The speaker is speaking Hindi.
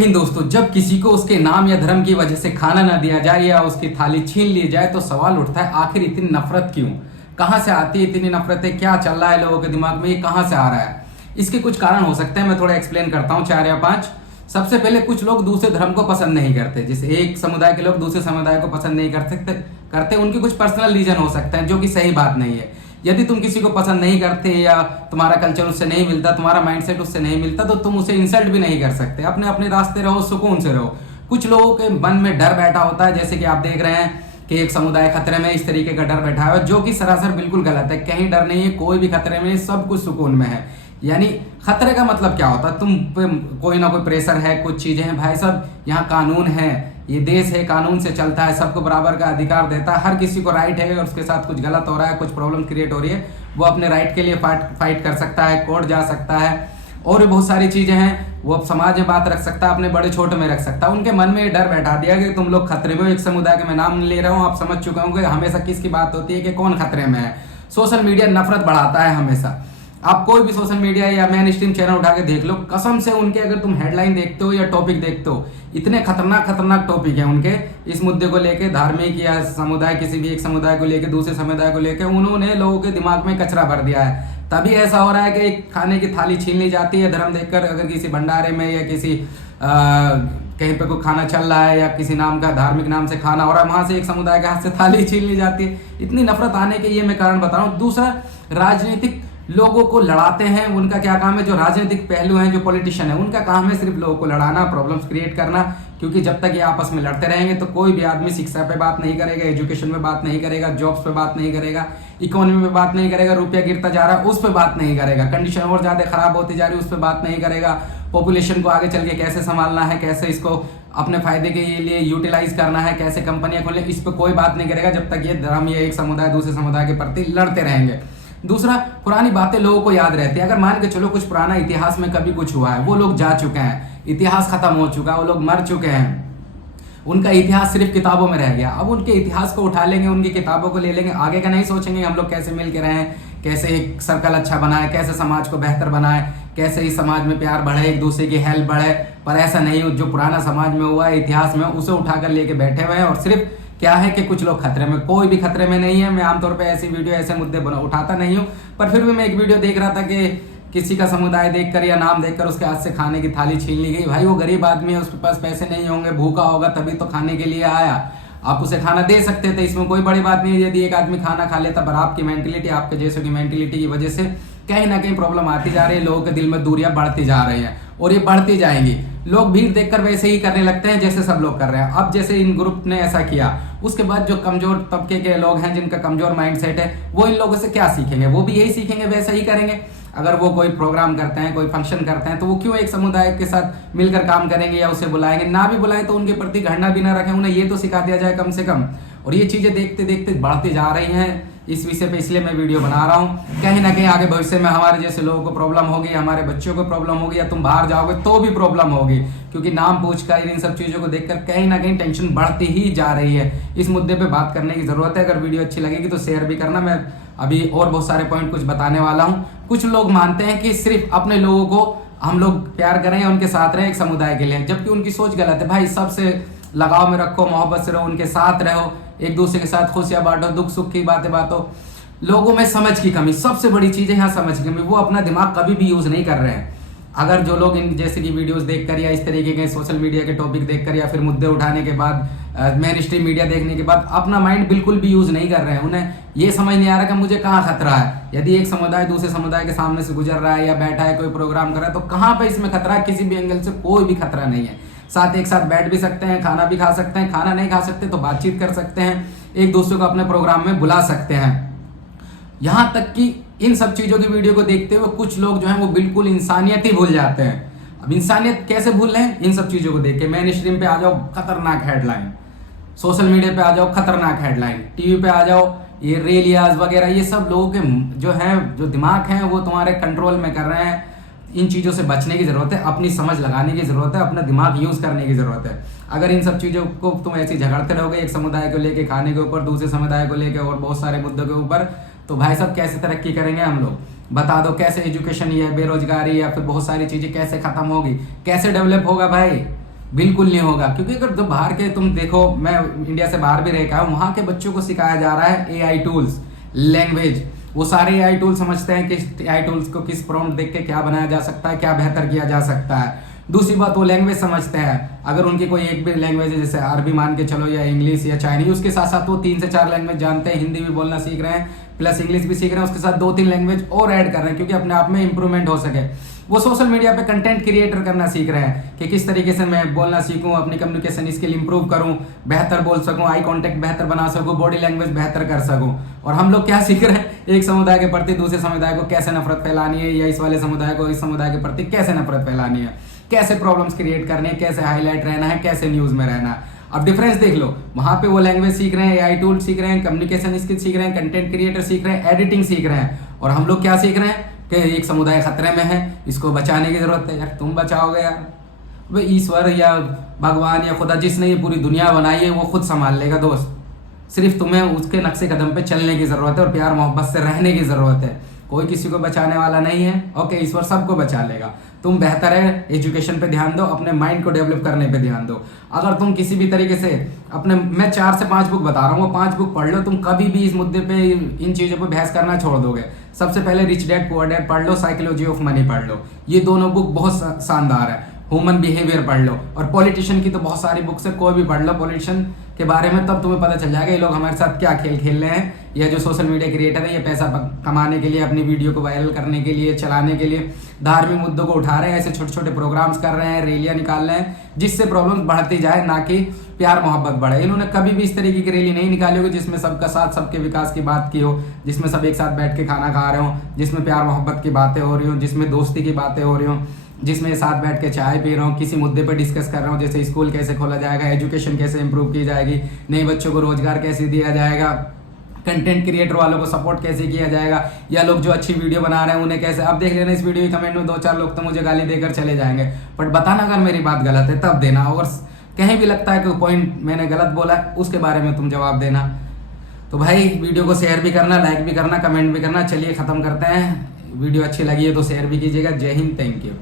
लेकिन दोस्तों, जब किसी को उसके नाम या धर्म की वजह से खाना ना दिया जाए या उसकी थाली छीन ली जाए तो सवाल उठता है, आखिर इतनी नफरत क्यों? कहां से आती है इतनी नफरतें? क्या चल रहा है लोगों के दिमाग में? ये कहां से आ रहा है? इसके कुछ कारण हो सकते हैं, मैं थोड़ा एक्सप्लेन करता हूं, 4 या 5। सबसे पहले, कुछ लोग दूसरे धर्म को पसंद नहीं करते। जैसे एक समुदाय के लोग दूसरे समुदाय को पसंद नहीं करते उनके कुछ पर्सनल रीजन हो सकते हैं, जो कि सही बात नहीं है। यदि तुम किसी को पसंद नहीं करते या तुम्हारा कल्चर उससे नहीं मिलता, तुम्हारा माइंडसेट उससे नहीं मिलता, तो तुम उसे इंसल्ट भी नहीं कर सकते। अपने अपने रास्ते रहो, सुकून से रहो। कुछ लोगों के मन में डर बैठा होता है, जैसे कि आप देख रहे हैं कि एक समुदाय खतरे में, इस तरीके का डर बैठा है, जो कि सरासर बिल्कुल गलत है। कहीं डर नहीं है, कोई भी खतरे में नहीं, सब कुछ सुकून में है। यानी खतरे का मतलब क्या होता है? तुम पे कोई ना कोई प्रेशर है, कुछ चीजें हैं। भाई साहब, यहाँ कानून है, ये देश है, कानून से चलता है, सबको बराबर का अधिकार देता है। हर किसी को राइट है, और उसके साथ कुछ गलत हो रहा है, कुछ प्रॉब्लम क्रिएट हो रही है, वो अपने राइट के लिए फाइट कर सकता है, कोर्ट जा सकता है, और भी बहुत सारी चीजें हैं। वो अब समाज में बात रख सकता है, अपने बड़े छोटे में रख सकता है। उनके मन में ये डर बैठा दिया कि तुम लोग खतरे में हो। एक समुदाय का मैं नाम ले रहा हूँ, आप समझ चुके होंगे हमेशा किसकी बात होती है कि कौन खतरे में है। सोशल मीडिया नफरत बढ़ाता है हमेशा। आप कोई भी सोशल मीडिया या मेन स्ट्रीम चैनल उठा के देख लो, कसम से उनके अगर तुम हेडलाइन देखते हो या टॉपिक देखते हो, इतने खतरनाक टॉपिक है उनके इस मुद्दे को लेके। धार्मिक या समुदाय, किसी भी एक समुदाय को लेके दूसरे समुदाय को लेके उन्होंने लोगों के दिमाग में कचरा भर दिया है। तभी ऐसा हो रहा है कि खाने की थाली छीन ली जाती है धर्म देखकर। अगर किसी भंडारे में या किसी कहीं पे कोई खाना चल रहा है या किसी नाम का धार्मिक नाम से खाना हो रहा है, वहां से एक समुदाय के हाथ से थाली छीन ली जाती है। इतनी नफरत आने के ये मैं कारण बता रहा हूँ। दूसरा, राजनीतिक लोगों को लड़ाते हैं। उनका क्या काम है? जो राजनीतिक पहलू हैं, जो पॉलिटिशियन है, उनका काम है सिर्फ लोगों को लड़ाना, प्रॉब्लम्स क्रिएट करना। क्योंकि जब तक ये आपस में लड़ते रहेंगे तो कोई भी आदमी शिक्षा पे बात नहीं करेगा, एजुकेशन पे बात नहीं करेगा, जॉब्स पे बात नहीं करेगा, इकोनॉमी पे बात नहीं करेगा, रुपया गिरता जा रहा है उस पर बात नहीं करेगा, कंडीशन और ज्यादा खराब होती जा रही है उस पर बात नहीं करेगा, पॉपुलेशन को आगे चल के कैसे संभालना है, कैसे इसको अपने फायदे के लिए यूटिलाइज करना है, कैसे कंपनियां खोलें, इस पर कोई बात नहीं करेगा जब तक ये धर्म या एक समुदाय दूसरे समुदाय के प्रति लड़ते रहेंगे। दूसरा, पुरानी बातें लोगों को याद रहती है। अगर मान के चलो कुछ पुराना इतिहास में कभी कुछ हुआ है, वो लोग जा चुके हैं, इतिहास खत्म हो चुका है, वो लोग मर चुके हैं, उनका इतिहास सिर्फ किताबों में रह गया। अब उनके इतिहास को उठा लेंगे, उनकी किताबों को ले लेंगे, आगे का नहीं सोचेंगे हम लोग कैसे मिल के रहें, कैसे एक सर्कल अच्छा बनाए, कैसे समाज को बेहतर बनाए, कैसे इस समाज में प्यार बढ़े, एक दूसरे की हेल्प बढ़े। पर ऐसा नहीं, जो पुराना समाज में हुआ है, इतिहास में, उसे उठाकर लेके बैठे हुए हैं। और सिर्फ क्या है कि कुछ लोग खतरे में, कोई भी खतरे में नहीं है। मैं आमतौर पे ऐसी वीडियो, ऐसे मुद्दे उठाता नहीं हूँ, पर फिर भी मैं एक वीडियो देख रहा था कि किसी का समुदाय देखकर या नाम देखकर उसके हाथ से खाने की थाली छीन ली गई। भाई, वो गरीब आदमी है, उसके पास पैसे नहीं होंगे, भूखा होगा, तभी तो खाने के लिए आया। आप उसे खाना दे सकते थे, इसमें कोई बड़ी बात नहीं है यदि एक आदमी खाना खा लेता। पर आपकी मेंटेलिटी, आपके जैसों की मेंटेलिटी की वजह से कहीं ना कहीं प्रॉब्लम आती जा रही है, लोगों के दिल में दूरियां बढ़ती जा रही हैं, और ये बढ़ती जाएंगी। लोग भीड़ देखकर वैसे ही करने लगते हैं जैसे सब लोग कर रहे हैं। अब जैसे इन ग्रुप ने ऐसा किया, उसके बाद जो कमजोर तबके के लोग हैं, जिनका कमजोर माइंडसेट है, वो इन लोगों से क्या सीखेंगे? वो भी यही सीखेंगे, वैसा ही करेंगे। अगर वो कोई प्रोग्राम करते हैं, कोई फंक्शन करते हैं, तो वो क्यों एक समुदाय के साथ मिलकर काम करेंगे या उसे बुलाएंगे? ना भी बुलाएं तो उनके प्रति घृणा भी ना रखें, उन्हें ये तो सिखा दिया जाए कम से कम। और ये चीजें देखते देखते बढ़ती जा रही हैं इस विषय पे, इसलिए मैं वीडियो बना रहा हूँ। कहीं ना कहीं आगे भविष्य में हमारे जैसे लोगों को प्रॉब्लम होगी, हमारे बच्चों को प्रॉब्लम होगी, या तुम बाहर जाओगे तो भी प्रॉब्लम होगी। क्योंकि नाम पूछकर, इन सब चीजों को देखकर कहीं ना कहीं टेंशन बढ़ती ही जा रही है। इस मुद्दे पे बात करने की जरूरत है। अगर वीडियो अच्छी लगेगी तो शेयर भी करना। मैं अभी और बहुत सारे पॉइंट कुछ बताने वाला हूँ। कुछ लोग मानते हैं कि सिर्फ अपने लोगों को हम लोग प्यार करें, उनके साथ रहें एक समुदाय के लिए, जबकि उनकी सोच गलत है। भाई, सबसे लगाव में रखो, मोहब्बत से रहो, उनके साथ रहो, एक दूसरे के साथ खुशियां बांटो, दुख सुख की बातें बांटो। लोगों में समझ की कमी, सबसे बड़ी चीज है यहाँ समझ की कमी। वो अपना दिमाग कभी भी यूज नहीं कर रहे हैं। अगर जो लोग इन जैसे की वीडियोस देखकर या इस तरीके के सोशल मीडिया के टॉपिक देखकर या फिर मुद्दे उठाने के बाद, मेन स्ट्रीम मीडिया देखने के बाद अपना माइंड बिल्कुल भी यूज नहीं कर रहे हैं, उन्हें ये समझ नहीं आ रहा कि मुझे कहाँ खतरा है। यदि एक समुदाय दूसरे समुदाय के सामने से गुजर रहा है या बैठा है, कोई प्रोग्राम कर रहा है, तो कहाँ पे इसमें खतरा है? किसी भी एंगल से कोई भी खतरा नहीं है। साथ एक साथ बैठ भी सकते हैं, खाना भी खा सकते हैं, खाना नहीं खा सकते तो बातचीत कर सकते हैं, एक दूसरे को अपने प्रोग्राम में बुला सकते हैं। यहां तक कि इन सब चीजों की वीडियो को देखते हुए कुछ लोग जो हैं वो बिल्कुल इंसानियत ही भूल जाते हैं। अब इंसानियत कैसे भूल रहे हैं? इन सब चीजों को देख के। मेन स्ट्रीम पे आ जाओ, खतरनाक हेडलाइन, सोशल मीडिया पे आ जाओ, खतरनाक हेडलाइन, टीवी पे आ जाओ, ये रेलियाज वगैरह, ये सब लोगों के जो है, जो दिमाग है, वो तुम्हारे कंट्रोल में कर रहे हैं। इन चीजों से बचने की जरूरत है, अपनी समझ लगाने की जरूरत है, अपना दिमाग यूज करने की जरूरत है। अगर इन सब चीजों को तुम ऐसे झगड़ते रहोगे, एक समुदाय को लेके खाने के ऊपर, दूसरे समुदाय को लेके और बहुत सारे मुद्दों के ऊपर, तो भाई साहब कैसे तरक्की करेंगे हम लोग? बता दो, कैसे एजुकेशन या बेरोजगारी या फिर बहुत सारी चीजें कैसे खत्म होगी, कैसे डेवलप होगा भाई? बिल्कुल नहीं होगा, क्योंकि अगर जो बाहर के तुम देखो, मैं इंडिया से बाहर भी रह के आया हूं, वहां के बच्चों को सिखाया जा रहा है एआई टूल्स, लैंग्वेज। वो सारे एआई टूल समझते हैं कि एआई टूल्स को किस प्रॉम्प्ट देख के क्या बनाया जा सकता है, क्या बेहतर किया जा सकता है। दूसरी बात, वो लैंग्वेज समझते हैं। अगर उनकी कोई एक भी लैंग्वेज है, जैसे अरबी मान के चलो, या इंग्लिश या चाइनीज, उसके साथ साथ वो 3 से 4 लैंग्वेज जानते हैं, हिंदी भी बोलना सीख रहे हैं, प्लस इंग्लिश भी सीख रहे हैं, उसके साथ 2-3 लैंग्वेज और ऐड कर रहे हैं, क्योंकि अपने आप में इंप्रूवमेंट हो सके। वो सोशल मीडिया पे कंटेंट क्रिएटर करना सीख रहे हैं कि किस तरीके से मैं बोलना सीखूं, अपनी कम्युनिकेशन स्किल इंप्रूव करूं, बेहतर बोल सकूं, आई कांटेक्ट बेहतर बना सकूं, बॉडी लैंग्वेज बेहतर कर सकूं। और हम लोग क्या सीख रहे हैं, एक समुदाय के प्रति दूसरे समुदाय को कैसे नफरत फैलानी है, या इस वाले समुदाय को इस समुदाय के प्रति कैसे नफरत फैलानी है, कैसे प्रॉब्लम्स क्रिएट करने हैं, कैसे हाईलाइट रहना है, कैसे न्यूज में रहना है। अब डिफरेंस देख लो, वहां पे वो लैंग्वेज सीख रहे हैं, एआई टूल सीख रहे हैं, कम्युनिकेशन स्किल सीख रहे हैं, कंटेंट क्रिएटर सीख रहे हैं, एडिटिंग सीख रहे हैं। और हम लोग क्या सीख रहे हैं कि एक समुदाय खतरे में है, इसको बचाने की जरूरत है। यार तुम बचाओगे यार, भाई ईश्वर या भगवान या खुदा जिसने ये पूरी दुनिया बनाई है वो खुद संभाल लेगा दोस्त। सिर्फ तुम्हें उसके नक्शे कदम पे चलने की जरूरत है और प्यार मोहब्बत से रहने की जरूरत है। कोई किसी को बचाने वाला नहीं है। ओके, ईश्वर सबको बचा लेगा। तुम बेहतर है एजुकेशन पे ध्यान दो, अपने माइंड को डेवलप करने पे ध्यान दो। अगर तुम किसी भी तरीके से अपने, मैं 4 से 5 बुक बता रहा हूँ, वो 5 बुक पढ़ लो, तुम कभी भी इस मुद्दे पे, इन चीजों पे बहस करना छोड़ दोगे। सबसे पहले रिच डैड पुअर डैड पढ़ लो, साइकोलॉजी ऑफ मनी पढ़ लो, ये दोनों बुक बहुत शानदार है। ह्यूमन बिहेवियर पढ़ लो, और पॉलिटिशियन की तो बहुत सारी बुक्स है, कोई भी पढ़ लो पॉलिटिशियन के बारे में, तब तुम्हें पता चल जाएगा ये लोग हमारे साथ क्या खेल खेल रहे हैं। या जो सोशल मीडिया क्रिएटर है, ये पैसा कमाने के लिए, अपनी वीडियो को वायरल करने के लिए, चलाने के लिए धार्मिक मुद्दों को उठा रहे हैं, ऐसे छोटे छोटे प्रोग्राम्स कर रहे हैं, रैलियां निकाल रहे हैं, जिससे प्रॉब्लम बढ़ती जाए, ना कि प्यार मोहब्बत बढ़े। इन्होंने कभी भी इस तरीके की रैली नहीं निकाली होगी जिसमें सबका साथ, सबके विकास की बात की हो, जिसमें सब एक साथ बैठ के खाना खा रहे हो, जिसमें प्यार मोहब्बत की बातें हो रही हो, जिसमें दोस्ती की बातें हो रही हो, जिसमें साथ बैठ के चाय पी रहा हूँ, किसी मुद्दे पर डिस्कस कर रहा हूँ, जैसे स्कूल कैसे खोला जाएगा, एजुकेशन कैसे इंप्रूव की जाएगी, नए बच्चों को रोजगार कैसे दिया जाएगा, कंटेंट क्रिएटर वालों को सपोर्ट कैसे किया जाएगा, या लोग जो अच्छी वीडियो बना रहे हैं उन्हें कैसे। अब देख लेना इस वीडियो के कमेंट में 2-4 लोग तो मुझे गाली देकर चले जाएंगे, बट बताना अगर मेरी बात गलत है तब देना, और कहीं भी लगता है कि पॉइंट मैंने गलत बोला है उसके बारे में तुम जवाब देना। तो भाई वीडियो को शेयर भी करना, लाइक भी करना, कमेंट भी करना। चलिए खत्म करते हैं। वीडियो अच्छी लगी है तो शेयर भी कीजिएगा। जय हिंद, थैंक यू।